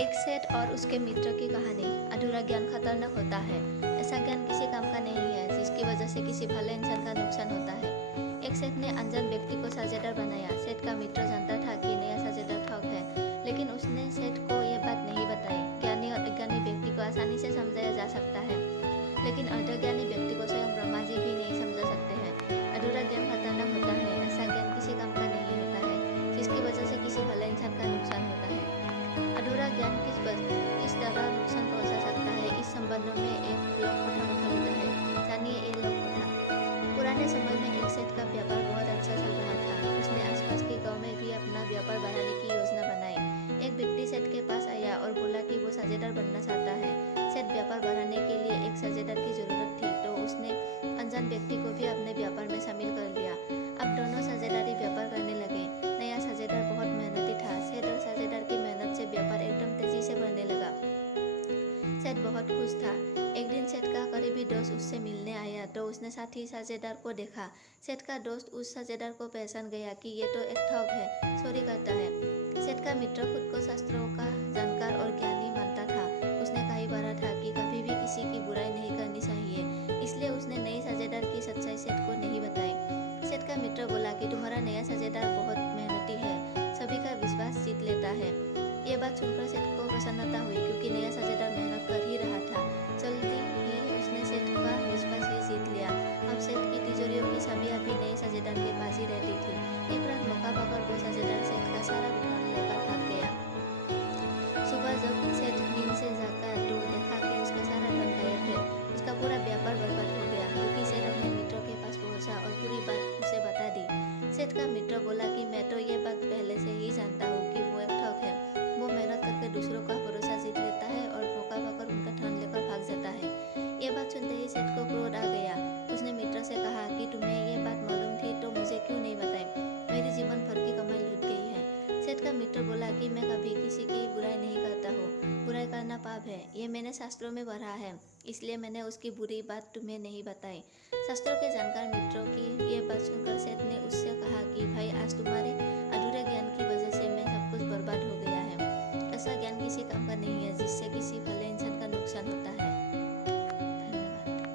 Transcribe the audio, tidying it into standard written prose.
एक सेठ और उसके मित्र की कहानी। अधूरा ज्ञान खतरनाक होता है। ऐसा ज्ञान किसी काम का नहीं है जिसकी वजह से किसी भले इंसान का नुकसान होता है। एक सेठ ने अनजान व्यक्ति को साझेदार बनाया। सेठ का मित्र जानता था कि नया साझेदार ठग है, लेकिन उसने सेठ को यह बात नहीं बताई। ज्ञानी और अज्ञानी व्यक्ति को आसानी से समझाया जा सकता है, लेकिन अर्धज्ञानी व्यक्ति को स्वयं ब्रह्मा जी भी नहीं समझा सकते हैं। अधूरा ज्ञान खतरनाक होता है। ऐसा ज्ञान किसी काम का नहीं होता है जिसकी वजह से किसी भले इंसान का नुकसान होता है। अधूरा ज्ञान किस तरह नुकसान पहुंचा सकता है, इस संबंध में एक लोक कथा प्रचलित है। जानिए ये लोक कथा। पुराने समय में एक सेठ का व्यापार बहुत अच्छा चल रहा था। उसने आसपास के गांव में भी अपना व्यापार बढ़ाने की योजना बनाई। एक व्यक्ति सेठ के पास आया और बोला कि वो साझेदार बनना चाहता है। सेठ व्यापार बढ़ाने के लिए एक साझेदार की जरूरत थी, तो उसने अनजान व्यक्ति को भी अपने व्यापार में शामिल कर लिया। अब दोनों साझेदारी व्यापार करने लगे। नया साझेदार बहुत मेहनती था। सेठ और साझेदार की मेहनत से व्यापार एकदम तेजी से बढ़ने लगा। सेठ बहुत खुश था। एक दिन सेठ का करीबी दोस्त उससे मिलने आया तो उसने साथी साझेदार को देखा। सेठ का दोस्त उस साझेदार को पहचान गया कि ये तो एक ठग है, चोरी करता है। सेठ का मित्र खुद को शास्त्रों का जानकार और ज्ञानी मानता था। उसने कई बार था कि कभी भी किसी की बुराई नहीं करनी चाहिए, इसलिए उसने नई साझेदार की सच्चाई सेठ को नहीं बताई। सेठ का मित्र बोला कि तुम्हारा नया साझेदार बहुत मेहनती है, सभी का विश्वास जीत लेता है। ये बात सुनकर सेठ को प्रसन्नता हुई, क्योंकि नया साझेदार मेहनत कर ही रहा था। जल्दी ही उसने सेठ का विश्वास ही जीत लिया। अब सेठ की तिजोरियों की चाबियां भी नए साझेदार के पास ही रहती थी। एक रात मौका पाकर वो साझेदार सेठ का सारा धन लेकर भाग गया। सुबह जब सेठ नींद से जागा तो देखा कि उसका सारा धन गायब है। उसका पूरा व्यापार बर्बाद हो गया। क्योंकि सेठ अपने मित्र के पास पहुंचा और पूरी बात उसे बता दी। सेठ का मित्र बोला कि मैं तो ये बात पहले से ही जानता हूँ कि वो एक ठग है। वो मेहनत करके दूसरों का भरोसा जीत लेता है और मौका पाकर उनका धन लेकर भाग जाता है। ये बात सुनते ही सेठ को क्रोध आ गया। उसने मित्र से कहा कि तुम्हें ये बात मालूम थी तो मुझे क्यों नहीं बताई? मेरी जीवन भर की कमाई लूट गई है। सेठ का मित्र बोला कि मैं कभी किसी की बुराई नहीं करता हूँ। बुराई करना पाप है, ये मैंने शास्त्रों में पढ़ा है, इसलिए मैंने उसकी बुरी बात तुम्हें नहीं बताई। शास्त्रों के जानकार मित्रों की ये बात सुनकर सेठ ने उससे कहा कि भाई, आज तुम्हारे